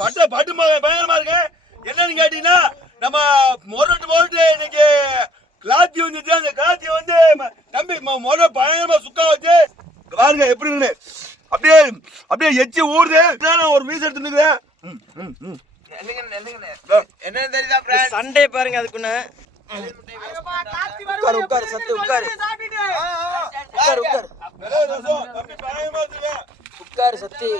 பட்டு பட்டு பயங்கரமா இருக்கு. என்னன்னு கேட்டீங்கன்னா நம்ம மொரட்டு இன்னைக்கு கிளாத்தி வந்துச்சு. அந்த கிளாத்தி வந்து தம்பி மொர பயங்கரமா சுக்கா வச்சு பாருங்க எப்படி அப்படியே அப்படியே எச்சி ஊறுது. நான் ஒரு பீஸ் எடுத்துக்கிறேன். என்ன தெரியுதா சண்டே பாருங்க அதுக்குன்னு. உட்காரு உட்காரு சத்து உட்காரு உட்காரு உட்காரு உட்காரு சத்தி.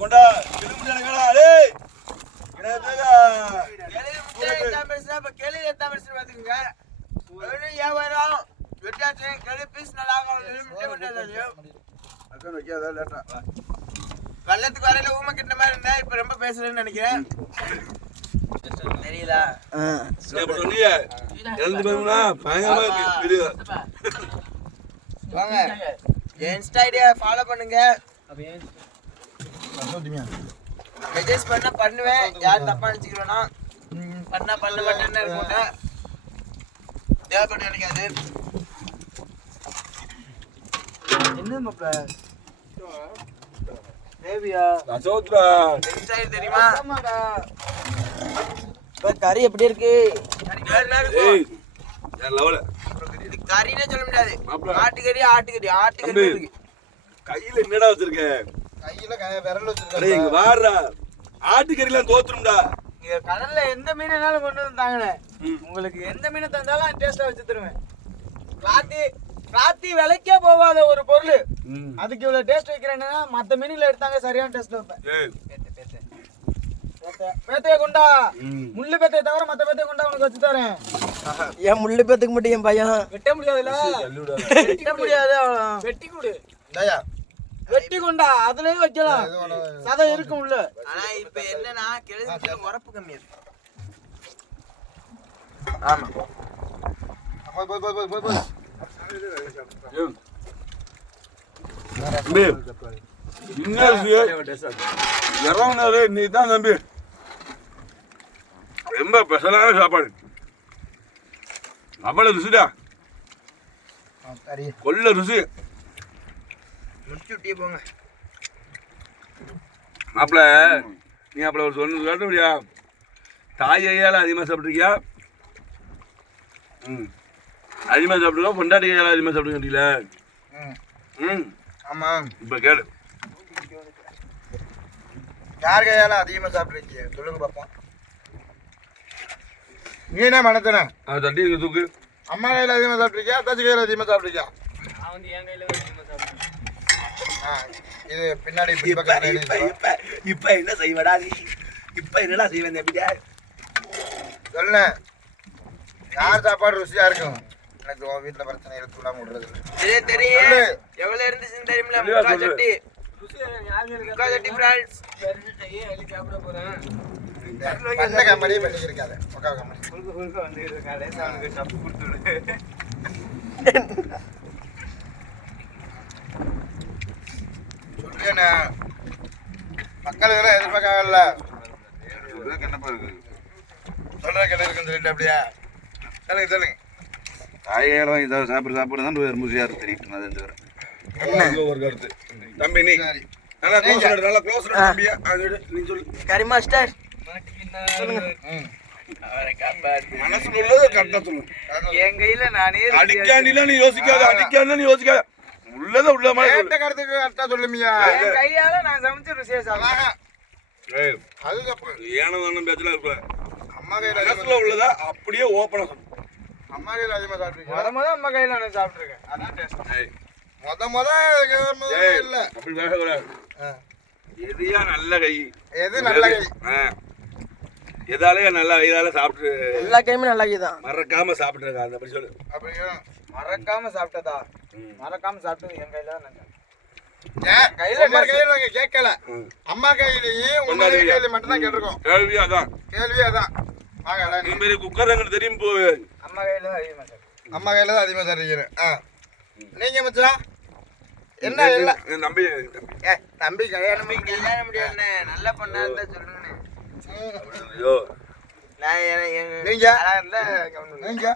கொண்டா வெள்ளத்துக்கு வரையில ஊமை கிட்ட மாதிரி இருந்தா இப்ப ரொம்ப பேசுறேன்னு நினைக்கிறேன். தெரியல வாங்க இன்ஸ்டா ஐடியா ஃபாலோ பண்ணுங்க. மெசேஜ் பண்ணா பண்ணுவேன். யாரும் தப்பா நினைச்சுக்கிறோன்னா பண்ண மாட்டேன்னு இருக்கோங்க. தேவைப்பட்டு நினைக்காது. என்ன மாப்ள தேவியா தெரியுமா? கறி எப்படி இருக்கு? கறினே சொல்ல முடியாது. ஆட்டுக்கறி ஆட்டுக்கறி ஆட்டுக்கறி இருக்கு. கையில என்னடா வச்சிருக்க? கையில விரல் வச்சிருக்க. இங்க வாடுறா. ஆட்டுக்கறிலாம் தோத்துரும்டா. நீங்க கடல்ல எந்த மீனாலும் கொண்டு வந்தாங்களே, உங்களுக்கு எந்த மீனை தந்தாலும் டேஸ்டா வச்சு தருவேன். பிளாத்தி விலைக்கே போகாத ஒரு பொருள் அதுக்கு இவ்வளவு டேஸ்ட் வைக்கிறேன்னா மத்த மீனில எடுத்தாங்க சரியான டேஸ்ட் வைப்பேன். பேத்தைய கொண்டா முள்ளு பேத்தைய தவிர மத்த பேத்தைய கொண்டா உனக்கு வச்சு தரேன். ஏன் முள்ளு பேத்துக்கு மட்டும் என் பையன் வெட்ட முடியாதுல்ல? வெட்ட முடியாது. வெட்டி கொடு. வெட்டி கொண்டா அதுலயும் வைக்கலாம். சதை இருக்கும் உள்ள. ஆனா இப்ப என்னன்னா கிழக்கு உரப்பு கம்மி இருக்கு. ஆமா நீ தான் தம்பி ரொம்ப ஸ்பெஷலான சாப்பாடு. அவ்வளவு ருசிடா. கொல்ல ருசி. முடிச்சுட்டே போங்க மாப்பிள்ள. நீ அப்பல ஒரு சொல்ல முடியா? தாய் ஐயால அதிகமாக சாப்பிட்ருக்கியா? அதிகமாக சாப்பிட்ருக்கா? பொண்டாட்டி கையால் அதிகமாக சாப்பிட்டுருக்கீங்கள? ஆமா. இப்போ கேளு, யார் கையால அதிகமா சாப்பிட்ருக்கீங்க சொல்லுங்க பாப்போம். நீ என்ன மனத்தன அதை தட்டி இங்கே தூக்கு. அம்மா கையில அதிகமா சாப்பிட்ருக்கியா? அத்தாச்சி கையில அதிகமா சாப்பிட்ருக்கியா? நான் வந்து என் கையில அதிகமா சாப்பிட்டேன். இது பின்னாடி இப்ப என்ன செய்வடா நீ? இப்ப என்னடா செய்வேன் எப்படியா சொல்ல. யார் சாப்பாடு ருசியா இருக்கும்? எனக்கு உன் வீட்டுல பிரச்சனை எடுத்துடாம விடுறது தெரியும். எவ்வளவு இருந்துச்சுன்னு தெரியுமில? முக்காச்சட்டி முக்காச்சட்டி ஃப்ரெண்ட்ஸ் சாப்பிட போறேன். பண்ண கம்பெனி பண்ணிக்கிருக்காது. முக்கா கம்பெனி வந்து இருக்காது. அவனுக்கு தப்பு கொடுத்துடு. சொல்லுண்ணா மக்களுக்கு எதிர்பார்க்கல. என்னப்பா இருக்கு சொல்ற கிட்ட இருக்குன்னு சொல்லிட்டு அப்படியா? சொல்லுங்க சொல்லுங்க. தாயெல்லாம் இதாவது சாப்பிட தான் ருசியா இருக்கு தெரியும். அது என்ன ஒரு கருத்து தம்பி? நீ நல்லா க்ளோஸ் தம்பியா. நீ சொல்லு கறி மாஸ்டர். மனசுல உள்ளது கரெக்டா சொல்லு. என் கையில நானே அடிக்காண்டிலாம் நீ யோசிக்காத. அடிக்காண்டிலாம் நீ யோசிக்காத. உள்ளத உள்ள மாதிரி கருத்துக்கு கரெக்டா சொல்லுமியா? என் கையால நான் சமைச்சு ருசியா சாப்பிடுவேன். அது தப்பு. ஏனதான பேச்சல இருப்ப. அம்மா கையில மனசுல உள்ளதா அப்படியே ஓப்பனா சொல்லு. அம்மா கையில அதிகமா சாப்பிட்டுருக்கீங்க? முத அம்மா கையில நான் சாப்பிட்டுருக்கேன். அதான் டேஸ்ட். முத இல்ல அப்படி பேசக்கூடாது. எதையா நல்ல கை? எது நல்ல கை? எதாலே நல்லா வயிறால சாப்பிட்டு எல்லா கையுமே நல்லா தான். மறக்காம சாப்பிட்டுருக்கா. அந்த அப்படி சொல்லு. அப்படியே மறக்காம சாப்பிட்டதா? மறக்காம சாப்பிட்டது என் கையில தான். கையில நாங்க கேட்கல. அம்மா கையிலயும் உங்க கையில மட்டும் தான் கேட்டிருக்கோம். கேள்வி அதான். வாங்க எல்லாம் இந்த மாதிரி குக்கர் எங்களுக்கு தெரியும் போ. அம்மா கையில தான் அதிகமா சார். அம்மா கையில தான் அதிகமா தர்றீங்க. நீங்க மச்சான் என்ன இல்ல நம்பி தம்பி கல்யாணம் முடியாதுண்ணே. நல்ல பொண்ணா இருந்தா சொல்லுங்கண்ணே. ஐயோ நீங்க நீங்க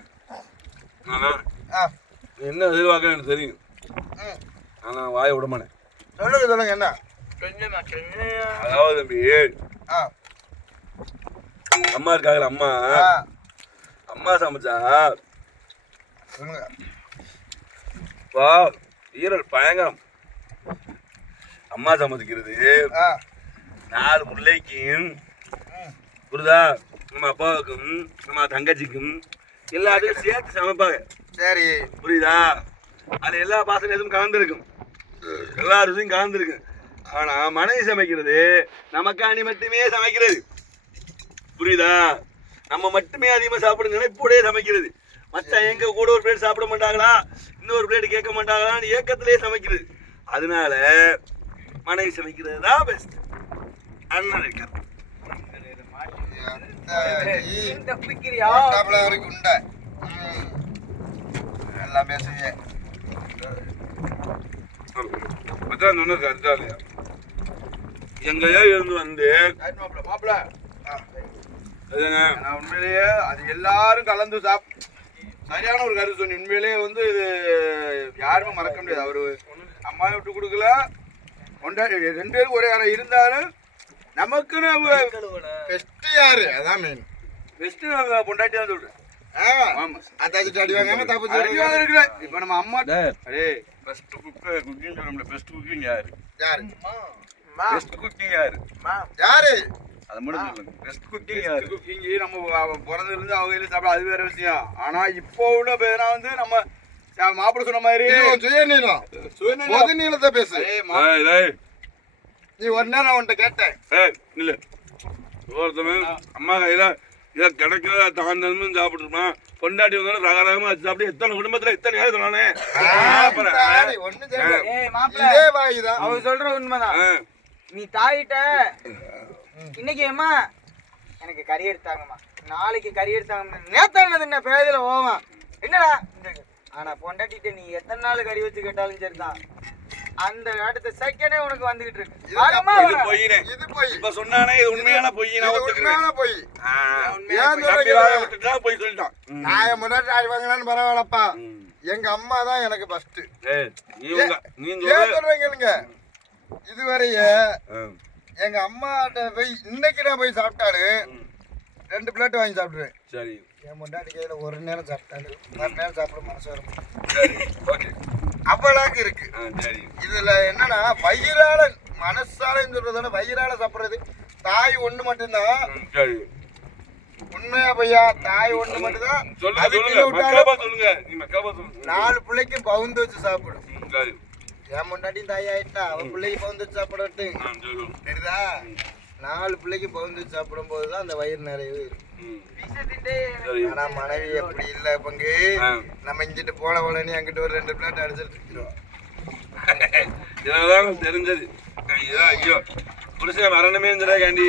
என்ன எதிர்பார்க்க எனக்கு தெரியும். ஆனா வாய விடமானே. சொல்லுங்க என்ன அதாவது தம்பி அம்மா இருக்காங்களா, அம்மா சமைச்சா சொல்லுங்க. வா ஈரல் பயங்கரம். அம்மா சமைக்கிறது 4 பிள்ளைக்கும் புரியுதா, நம்ம அப்பாவுக்கும் நம்ம தங்கச்சிக்கும் எல்லாத்துக்கும் சேர்த்து சமைப்பாங்க. சரி புரியுதா, அது எல்லா பாசனையும் கலந்துருக்கும், எல்லா ருசியும் கலந்துருக்கும். ஆனா மனைவி சமைக்கிறது நமக்காண்டி மட்டுமே சமைக்கிறது. புரியுதா, நம்ம மட்டுமே அதிகமாக சாப்பிட நினைப்போடே சமைக்கிறது. மற்ற எங்க கூட ஒரு பிளேட் சாப்பிட மாட்டாங்களா, இன்னொரு பிளேட் கேட்க மாட்டாங்களான்னு ஏக்கத்திலே சமைக்கிறது. அதனால மனைவி சமைக்கிறது தான் பெஸ்ட். அண்ணன் இருக்கார் எல்லாம் பேசுவீங்க. அதான் சொன்னது கரெக்டா இல்லையா? எங்கேயோ இருந்து வந்து மாப்பிள்ள நான் உண்மையிலேயே அது எல்லாரும் கலந்து சரியான ஒரு கருத்து சொன்னி. உண்மையிலேயே வந்து இது யாருமே மறக்க முடியாது. அவரு அம்மாவை விட்டு கொடுக்கல, 2 பேரும் ஒரே ஆனா இருந்தாலும் நமக்குன்னு பெஸ்ட் யாரு, அதான் மெயின். பெஸ்ட் பொண்டாட்டி தான் சொல்றேன். அடி வாங்காம தப்பு இருக்குல்ல. இப்ப நம்ம அம்மா பெஸ்ட் குக்கிங் சொல்ல முடியல. பெஸ்ட் குக்கிங் யாரு? யாரு பெஸ்ட் குக்கிங் யாரு? யாரு அதை மட்டும் சொல்லுங்க. பெஸ்ட் குக்கிங் யாரு? குக்கிங் நம்ம பிறந்ததுல இருந்து அவங்க சாப்பிட அது வேற விஷயம். ஆனா இப்போ உள்ள பேரா வந்து நம்ம மாப்பிள்ள சொன்ன மாதிரி சுயநீளத்தை பேசு. நீ ஒரு நேரம் அவன்கிட்ட கேட்டேன் இல்ல ஒருத்தவன் அம்மா கையில இதை கிடைக்கிறத தாண்டனும் சாப்பிட்டுருப்பான். பொண்டாட்டி வந்தாலும் ரகரகமா வச்சு சாப்பிட்டு எத்தனை குடும்பத்துல எத்தனை யாரும் சொன்னானே. அவ சொல்ற உண்மைதான். நீ தாயிட்ட இன்னைக்கு அம்மா எனக்கு கறி எடுத்தாங்கம்மா, நாளைக்கு கறி எடுத்தாங்க, நேத்தானது என்ன பேதில ஓவம் என்னடா. ஆனா பொண்டாட்டிட்ட நீ எத்தனை நாள் கறி வச்சு கேட்டாலும் சரிதான், அந்த அடுத்த செகண்டே உனக்கு வந்துகிட்டு இருக்கு. இப்ப சொன்னானே இது உண்மையான பொய். பொய் சொல்லிட்டான். நான் முன்னாடி ஆடி வாங்கினான்னு பரவாயில்லப்பா, எங்க அம்மா தான் எனக்கு ஃபர்ஸ்ட். சொல்றீங்க இதுவரைய எங்க அம்மாட்ட போய் இன்னைக்கு நான் போய் சாப்பிட்டாலும் 2 பிளேட் வாங்கி சாப்பிடுவேன். சரி, என் முன்னாடி கையில ஒரு நேரம் சாப்பிட்டாலும் மறு நேரம் சாப்பிட மனசு வரும். அவ்வளவு இருக்கு. இதுல என்னன்னா வயிறால மனசாலைன்னு சொல்றதால வயிறால சாப்பிடுறது தாய் ஒண்ணு மட்டும்தான். உண்மையா பையா, தாய் ஒண்ணு மட்டும்தான். 4 பிள்ளைக்கும் பவுந்து வச்சு சாப்பிடும். என் முன்னாடியும் தாய் ஆயிட்டா, அவன் பிள்ளைக்கு பவுந்து வச்சு சாப்பிடட்டு சரிதா. 4 பிள்ளைக்கு பவுந்து வச்சு சாப்பிடும் போதுதான் அந்த வயிறு நிறையவே இருக்கும். ஆனா மனைவி எப்படி இல்ல பங்கு, நம்ம இங்கிட்டு போல உடனே அங்கிட்டு ஒரு 2 பிளேட் அடிச்சிட்டு இருக்கிறோம். இதெல்லாம் தெரிஞ்சது. ஐயோ புருஷன் வரணுமே காண்டி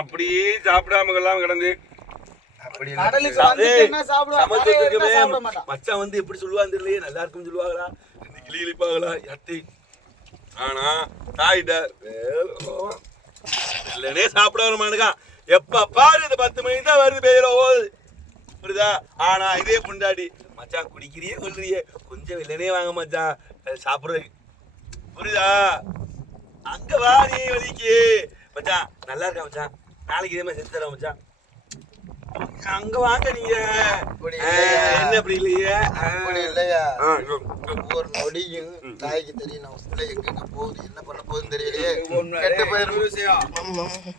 அப்படியே சாப்பிடாம எல்லாம் கிடந்து மச்சான் வந்து எப்படி சொல்லுவான்னு தெரியலையே. நல்லா இருக்குன்னு சொல்லுவாங்களா, கிளி கிளிப்பாங்களா எட்டி. ஆனா தாயிட்ட இல்லனே சாப்பிட வர மாட்டேங்கா. எப்ப பாரு இது 10 மணிக்கு தான் வருது, பேர ஓது புரியுதா. ஆனா இதே பொண்டாடி மச்சான் குடிக்கிறியே சொல்றியே, கொஞ்சம் இல்லனே வாங்க மச்சான் சாப்பிடுறது புரியுதா. அங்க வாரி வலிக்கு மச்சான் நல்லா இருக்கா மச்சான், நாளைக்கு இதே மாதிரி செஞ்சு தரேன் மச்சான். அங்க வாங்க நீங்க என்ன அப்படி இல்லையே. இல்லையா ஒவ்வொரு நொடியும் தாய்க்கு தெரியும் நம்ம பிள்ளை எங்க போகுது, என்ன பண்ண போகுதுன்னு தெரியலையே. கெட்ட போயிரு விஷயம்.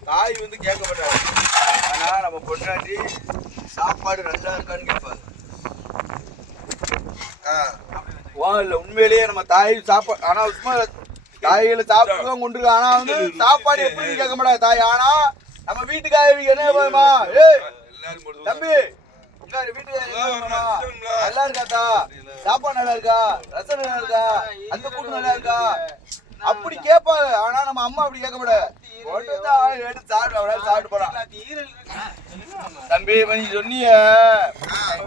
தாய் வந்து கேட்க மாட்டாங்க, ஆனா நம்ம பொண்டாட்டி சாப்பாடு நல்லா இருக்கான்னு கேட்பாங்க. இல்ல உண்மையிலேயே நம்ம தாய் சாப்பாடு, ஆனா சும்மா தாய்களை சாப்பிட்டுதான் கொண்டு, ஆனா வந்து சாப்பாடு எப்படி கேட்க மாட்டாங்க தாய். ஆனா நம்ம வீட்டுக்காரங்க என்ன போயுமா, ஏய் தம்பி வீட்டுக்காரங்க நல்லா இருக்காத்தா சாப்பாடு நல்லா இருக்கா, ரசம் நல்லா இருக்கா, அந்த கூட்டு நல்லா இருக்கா அப்படி கேட்பாங்க. ஆனா நம்ம அம்மா அப்படி கேட்க முடியாது. கொண்டு வந்து ஆள் எடுத்து சாப்பிட்டு போறான். தம்பி இப்ப நீ சொன்னீங்க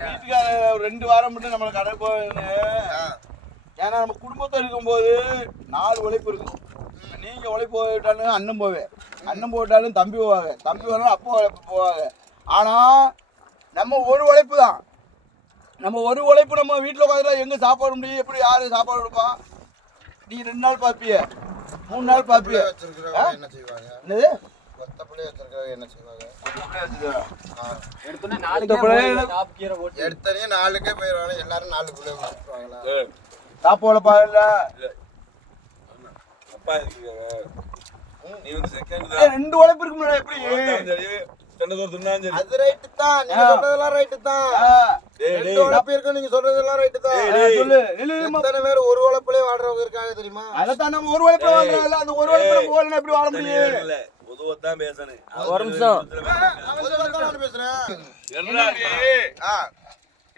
வீட்டுக்கார ஒரு 2 வாரம் மட்டும் நம்மள கடை போவேன்னு. ஏன்னா நம்ம குடும்பத்தை இருக்கும்போது 4 உழைப்பு இருக்கும். நீங்க உழைப்பு போயிட்டாலும் அண்ணன் போவேன், அண்ணன் போயிட்டாலும் தம்பி போவாங்க, தம்பி போனாலும் அப்பா உழைப்பு போவாங்க. ஆனா நம்ம ஒரு உழைப்பு தான். நம்ம ஒரு உழைப்பு நம்ம வீட்டில் உட்காந்துலாம் எங்க சாப்பாடு முடியும், எப்படி யாரு சாப்பாடு கொடுப்பா? நீ 2 நாள் பாப்பிய, 3 நாள் பாப்பிய. என்ன செய்வாங்க? என்னது ஒத்த பிள்ளை வச்சிருக்கவங்க என்ன செய்வாங்க? எடுத்தோன்னே 4க்கே போயிடுவாங்க. எல்லாரும் 4 பிள்ளை வச்சிருவாங்களா? சாப்பாடு பாருல அப்பா இருக்கீங்க நீ வந்து செகண்ட் 2 உழைப்பு இருக்கும்ல எப்படி? அது ரைட்டு தான், நீங்க சொல்றதெல்லாம் ரைட்டு தான். 2 உழைப்பு இருக்கு, நீங்க சொல்றதெல்லாம் ரைட்டு தான். சொல்லு. எத்தனை பேர் ஒரு உழைப்புலயே வாழ்றவங்க இருக்காங்க தெரியுமா? அதான் நம்ம ஒரு உழைப்பு வாழ்றோம்ல, அந்த ஒரு உழைப்பு நம்ம ஓடணும் எப்படி வாழ முடியும்? பொதுவாதான் பேசணும். ஒரு நிமிஷம். நான் பேசுறேன்.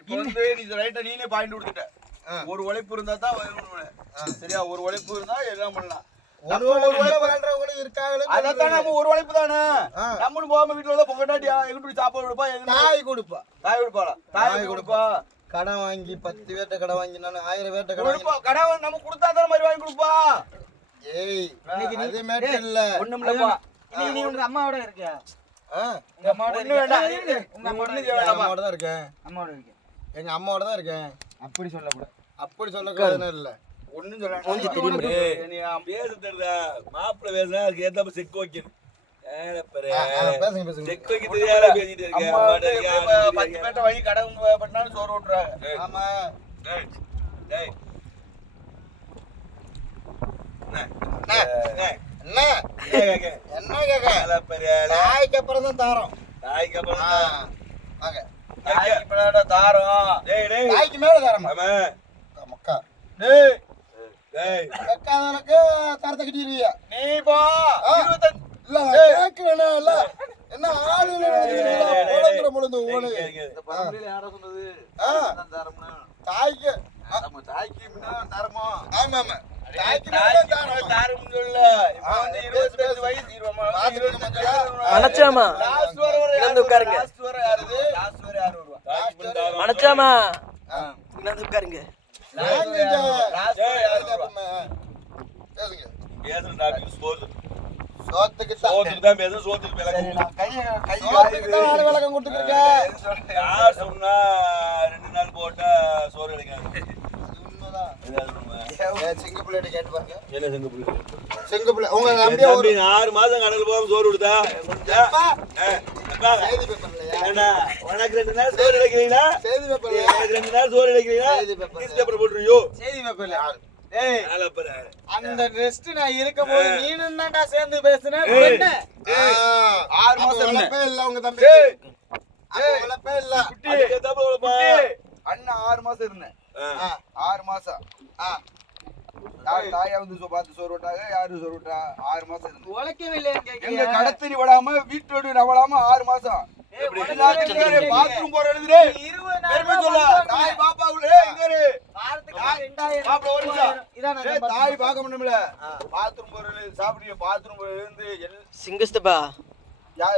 இப்போ வந்து நீ ரைட்டா நீனே பாயிண்ட் கொடுத்துட்ட. ஒரு உழைப்பு இருந்தா தான் சரியா? ஒரு உழைப்பு இருந்தா எல்லாம் பண்ணலாம். ஒரு உழைப்பு வாழ்றவங்க இருக்காங்க. அதான் நம்ம ஒரு உழைப்பு தானே. நம்மளும் போகாம வீட்டுல வந்து பொங்கட்டாட்டியா எங்கிட்டு சாப்பாடு கொடுப்பா, தாய் கொடுப்பா, தாய் கொடுப்பாளா? தாய் கொடுப்பா. கடன் வாங்கி 10 பேர்ட்ட கடன் வாங்கி நான் 1000 பேர்ட்ட கடன் கொடுப்பா. கடவுள் நம்ம கொடுத்தா தான் மாதிரி வாங்கி கொடுப்பா. ஏய் அது மேட்டர் இல்ல. ஒண்ணுமில்லப்பா. நீ உங்க அம்மாவோட இருக்கியா? உங்க அம்மாவோட ஒண்ணு வேண்டாம். உங்க அம்மாவோட அம்மாவோட தான் இருக்கேன். அம்மாவோட இருக்கியா? எங்க அம்மாவோட தான் இருக்கேன். அப்படி சொல்லக்கூடாது. அப்படி சொல்லக்கூடாதுன்னு இல்ல. ஒண்ணும் சொல்ல மூஞ்சி தெரியும். பேச தெரியுதா? மாப்பிள்ள பேசுனா அதுக்கு ஏத்தாப்ப செக் வைக்கணும். பேசுங்க பேசுங்க. செக் வைக்க தெரியாத பேசிட்டு இருக்கேன். அம்மா அம்மாட்ட வந்து இருக்கியா? 10 பேர்ட்ட வாங்கி கடன் பட்டினாலும் சோறு விட்டுறாங்க. ஆமா டேய், டேய். என்ன என்ன கேக்க? தாய்க்கு அப்புறம் தான் தாரோம். தாய்க்கு அப்புறம் தான். வாங்க. தாய்க்கு பின்னாடி தாரம். டேய், டேய். தாய்க்கு மேல தாரமா? ஆமா. மக்கா. டேய் டேய். கேட்காதவனுக்கு தரத்தை கட்டிடுவியா? நீ போ 25 இல்ல கேட்கணும் இல்ல. என்ன ஆளு இல்ல முழுந்து ஓடு. இந்த பரம்பரையில யாரா சொன்னது? ஆ, தாரம்னா தாய்க்கு நம்ம தாய்க்கு முன்னாடி தாரமா? ஆமா ஆமா. தாய்க்கு மேல தாய்க்கு தாரம். தாரம் சொல்ல. இப்போ வந்து 25 வயசு 20 மனச்சாமா லாஸ்ட் வர இங்க உட்காருங்க. லாஸ்ட் வர யாரு? லாஸ்ட் வர யாரு வருவா? தாய்க்கு பின் தாரம். மனச்சாமா இங்க உட்காருங்க. லாஸ்ட் வர யாரு வருவா? பேசுங்க. பேசுற டாபிக் சோறு. சோத்துக்கு சோத்துக்கு தான் பேசணும். சோத்துக்கு விளக்கம் கொடுக்கணும். கை சோத்துக்கு தான் ஆளு விளக்கம் கொடுத்துருக்க. யார் சொன்னா 2 நாள் போட்டா சோறு கிடைக்காது. அது உண்மைதான். இது உண்மை. சிங்கப்பூர்ல கேட்டு பாருங்க. என்ன செங்க புள்ளி? சிங்கப்பூர்ல உங்க என் நம்பியா ஒரு தம்பி 6 மாசம் கடல் போகாம சோறு கொடுத்தா அப்பா, அப்பா, செய்தி பேப்பர்லையா? ஏண்டா, உனக்கு 2 நாள் சோறு கிடைக்கிறீங்களா? செய்தி பேப்பர்ல எனக்கு 2 நாள் சோறு கிடைக்கிறீங்களா? செய்தி பேப்பர். News paper போட்டுருவியோ? செய்தி பேப்பர்ல. ஏய் நாளப்பற. அந்த ரெஸ்ட் நான் இருக்கும்போது நீனும் தான்டா சேர்ந்து பேசுன. ஏய். என்ன? 6 மாசம் இருந்தேன். வளப்பே இல்ல உங்க தம்பி. வளப்பே இல்ல. அதுக்கு ஏத்தாப்புல உழைப்பா. அண்ணன் 6 மாசம் இருந்தேன். ஆ. 6 மாசம். தாயா வந்து பார்த்து சோறு விட்டாங்க. யாரு சோறு விட்டா? 6 மாசம் இருந்தேன். உழைக்கவே இல்லையா எங்க கேக்குறீங்க? கடத்தறி விடாம வீட்டோடு நவலாம 6 மாசம். எப்படி? பாத்ரூம் போற எழுதுறே. 20 பெருமை நாள் சொல்ல. தான் தாய் பாப்பா உள்ள இங்கரு. வாரத்துக்கு 2000 மாப்பிள ஒரு நிமிஷம். இதான் ஏய், தாய் பார்க்க முடியல. பாத்ரூம் போறது சாப்பிடுங்க. பாத்ரூம் போறது இருந்து சிங்கஸ்தபா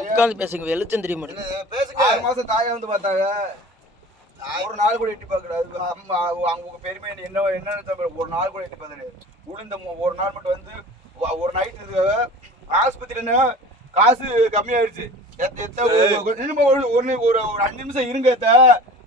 உட்கார்ந்து பேசுங்க. வெளிச்சம் தெரிய மாட்டேங்குது. என்னது? பேசுங்க. 6 மாசம் தாயை வந்து பார்த்தாங்க. ஒரு நாள் கூட எட்டி பார்க்கல. அம்மா அவங்க பெருமை என்னன்னு தவிர ஒரு நாள் கூட எட்டி பார்த்தாரு. உளுந்த ஒரு நாள் மட்டும் வந்து ஒரு நைட்டு ஆஸ்பத்திரி காசு கம்மியாயிடுச்சு. ஒரு 5 நிமிஷம் இருங்க,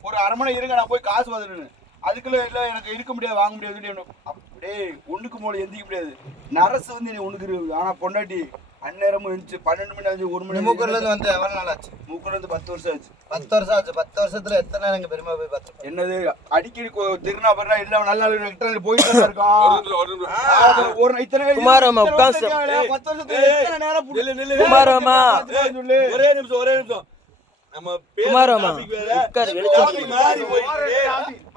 ஒரு அரை மணி இருங்க, நான் போய் காசு வந்துடுன்னு. அதுக்குள்ள இல்ல எனக்கு இருக்க முடியாது, வாங்க முடியாது. அப்படியே ஒண்ணுக்கு மூலம் எந்திக்க முடியாது. நரசு வந்து நீ ஒண்ணுக்கு இருக்குது. ஆனா பொண்டாட்டி அந்நேரமும் இருந்துச்சு. 12 மணி ஆச்சு, 1 மணி. மூக்கூர்ல இருந்து வந்து எவ்வளவு நாள் ஆச்சு? மூக்குல இருந்து 10 வருஷம் ஆச்சு. 10 வருஷம் ஆச்சு. 10 வருஷத்துல எத்தனை நாள் எங்க பெருமை போய் பார்த்துருப்போம்? என்னது அடிக்கடி திருநா பண்ணா இல்ல நல்ல நாள் போயிட்டு தான் இருக்கோம். ஒரு இத்தனை குமாரம்மா, உட்கார்ந்து 10 வருஷத்துல எத்தனை நேரம் நில்லு, நில்லு. குமாரம்மா ஒரே நிமிஷம், ஒரே நிமிஷம். நம்ம பேசுற குமாரம்மா topic வேற. உட்காரு. வெளிச்சம் topic மாறி போயிட்டு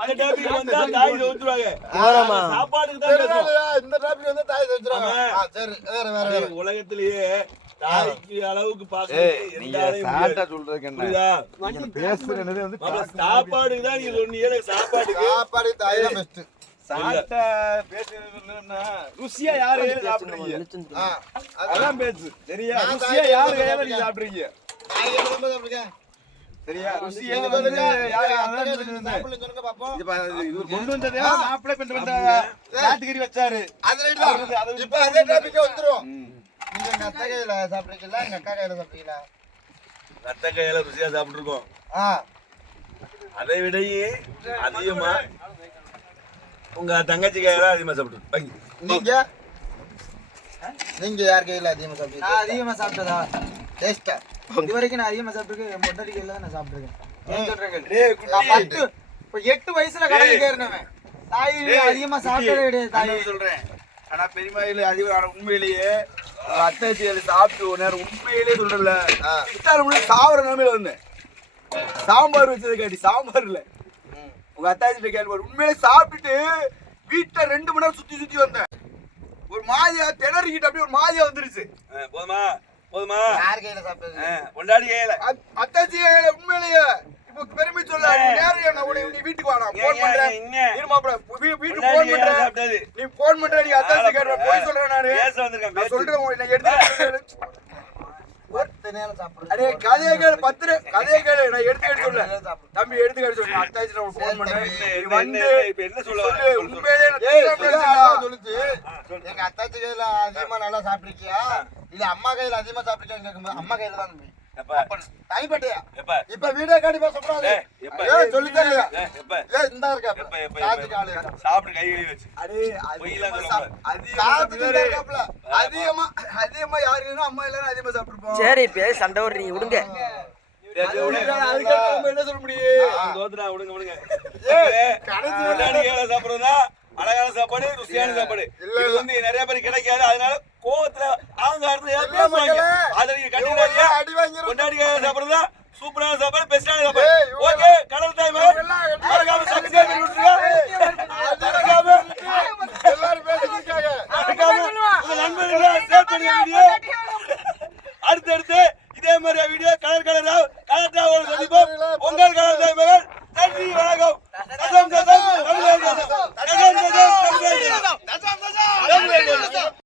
அந்த topic வந்தா தாய் ஊத்துவாங்க. குமாரம்மா சாப்பாட்டுக்கு தான் பேசுறோம். இந்த டாபிக் வந்து தாய் வச்சிருவாங்க. ஆமா. சரி வேற வேற வேற. உலகத்திலேயே தாய்க்கு அளவுக்கு ஏய், பாக்க நீங்க சாட்டா சொல்றதுக்கு என்ன பேசுறது வந்து சாப்பாடுக்கு தான் நீங்க சொன்னீங்க எனக்கு சாப்பாடுக்கு சாப்பாடு தாய் தான் பெஸ்ட். சாட்டா பேசுறதுன்னா ருசியா யாரு கையில சாப்பிடுறீங்க அதான் பேச்சு சரியா நான் ருசியா காய்கறி யாரு கையில சாப்பிடுறேன். நீங்க சாப்பிடுறீங்க நான் எவ்வளவு சாப்பிடுறேன்? சரியா ருசியா நீங்க வந்து சொல்லுங்க. யாரு அத்தை அதான் சொல்லுங்க, சாப்பிடுங்க, சொல்லுங்க பாப்போம். இது பாரு, இவர் கொண்டு வந்ததே மாப்பிள்ளை பெண் நாட்டுக்கறி வச்சாரு அது right தான். இப்ப அதே topic வந்துரும். நீங்க எங்க அத்தை கையில சாப்பிடுறீங்களா எங்க அக்கா கையில சாப்பிடுறீங்களா? ரத்த கையில ருசியா சாப்பிட்டுருக்கோம். ஆ, அதை விடையே அதிகமா உங்க தங்கச்சி கையில அதிகமா சாப்பிட்டு நீங்க நீங்க யார் கையில அதிகமா நான் சாப்பிடுறீங்க? அதிகமா சாப்பிட்டதா டேஸ்டா இது வரைக்கும் நான் அதிகமா சாப்பிட்டுருக்கேன் என் பொண்டாட்டி கையில தான் நான் சாப்பிட்டுருக்கேன் ஏன் சொல்றேன் கேளு. டேய் நான் குட்டி 10 இப்ப 8 வயசுல கடலுக்கு ஏறினவன் தாய் அதிகமா சாப்பிட்டதே கிடையாது தாய் நான் சொல்றேன் ஆனா பெரியமாயில அதிகம் உண்மையிலேயே அத்தாச்சியில சாப்பிட்டு ஒரு நேரம் உண்மையிலேயே சொல்றல இத்தால முன்னாடி சாவர நிலைமையில வந்தேன் சாம்பார் வச்சது காட்டி சாம்பார் இல்ல உங்க அத்தாச்சிட்ட கேள்வி உண்மையிலே சாப்பிட்டுட்டு வீட்டை 2 மணி நேரம் சுத்தி சுத்தி வந்தேன் ஒரு மாதிரியா திணறிக்கிட்டு அப்படியே ஒரு மாதிரியா வந்துருச்சு போதுமா போதுமா யார் கையில சாப்பிடுறீங்க? கொண்டாடி கையில அத்தாச்சி உண்மையிலேயே இப்போ பெருமை சொல்ல நேரம் நான் உன்னை நீ வீட்டுக்கு வா நான் போன் பண்றேன் இரு மாப்ள வீட்டுக்கு போன் பண்றேன் சாப்பிட்டது நீ போன் பண்ற நீ அத்தாச்சி கேட்ற போய் சொல்றேன் நானு பேச வந்திருக்கேன் நான் சொல்றேன் உன்னை எடுத்து 10 நேரம் சாப்பிடுறீங்க. அடே கதையை கேளு 10 கதையை கேளு நான் எடுத்து சொல்றேன் தம்பி எடுத்து சொல்றேன் அத்தாச்சி நான் போன் பண்றேன் நீ வந்து இப்ப என்ன சொல்ல சொல்லு உண்மையிலேயே நான் ஏய், திட்டம் இதான் பேசுறேன்டா. அதான் சொல்லுச்சு. எங்க அத்தாச்சி கையில அதிகமா நல்லா சாப்பிட்டிருக்கியா இல்ல அம்மா கையில அதிகமா சாப்பிட்டிருக்கியான்னு கேட்கும்போது அம்மா கையில தான் தம்பி. எப்ப தனிப்பட்டியா எப்ப இப்ப வீடியோ காட்டி பேசக்கூடாது. எப்ப ஏய், சொல்லிட்டே இல்லையா? எப்ப ஏய், இந்தா இருக்கா எப்ப எப்ப காய்ச்சி காலையில. சாப்பிட்டு கை கழுவி வச்சு அடே பொய்யெல்லாம் அதிகமா சொல்ல காய்ச்சிட்டு இந்தா இருக்காப்புல. அதிகமா அதிகமா யாருக்குன்னா அம்மா எல்லாரும் அதிகமா சாப்பிட்டுருப்போம் சரி இப்ப சண்டை ஓடுறீங்க விடுங்க அதுக்கு நம்ம என்ன சொல்ல முடியும் தோத்துடா விடுங்க விடுங்க கடைசி கொண்டாடி கையில சாப்பிடுறதா அழகான சாப்பாடு ருசியான சாப்பாடு இது வந்து நிறைய பேர் கிடைக்காது அதனால கோவத்துல அவங்க இல்ல மக்களே. அதை நீங்க கண்டுக்காதீங்க அடி வாங்கிரும். கொண்டாடி கையில